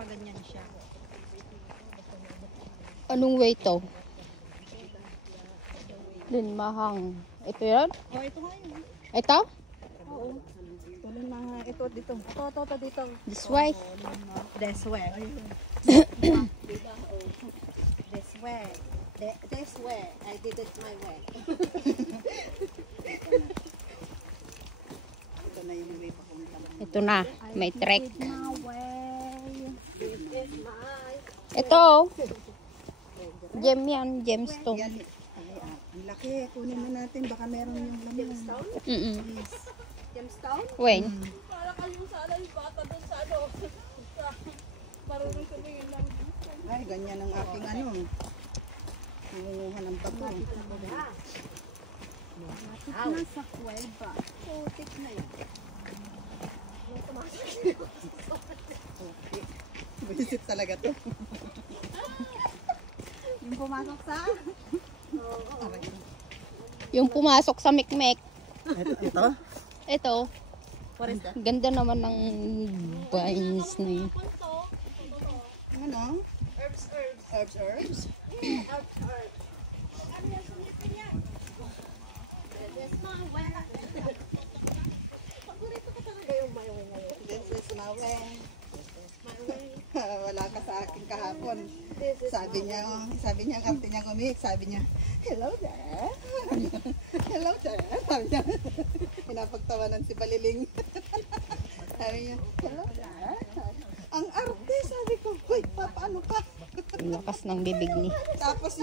Paganyan siya. Anong way to? Linmahang. Ito yan? Oh, ito nga yun. Ito? Oo. Tuloy na nga. Ito dito. Ito dito. This way? This way. This way. This way. I did it my way. Ito na yung way papunta. Ito na. May trek. My way. This is my... Ito. Gem yan. Gemstone. Yan. Ang laki. Kunin na natin. Baka meron yung laman. Gemstone? Yes. Gemstone? When? Para kayong sana yung bata doon sa ano. Marunong tumingin ng Ay, ganyan ang aking ano. Nangunguha ng bato. Lapit na sa kuweba. Putik na yun. Visit talaga to. Yung pumasok sa... Yung pumasok sa mikmek. Ito? Ito. What is that? Ganda naman ng vines na yun. Ano? herbs. Herbs? Herbs. Ano yan sumitin niya? This is my way. Paborito ko talaga yung my way ngayon. This is my way. My way. Wala ka sa akin kahapon. Sabi niya ang arte niya gumik. Sabi niya, hello there. Hello there. Sabi niya, pinapagtawanan si Baliling. Sabi niya, hello there. Ang arte, sabi ko, hoy, paano ka? Lakas ng bibig ni. Tapos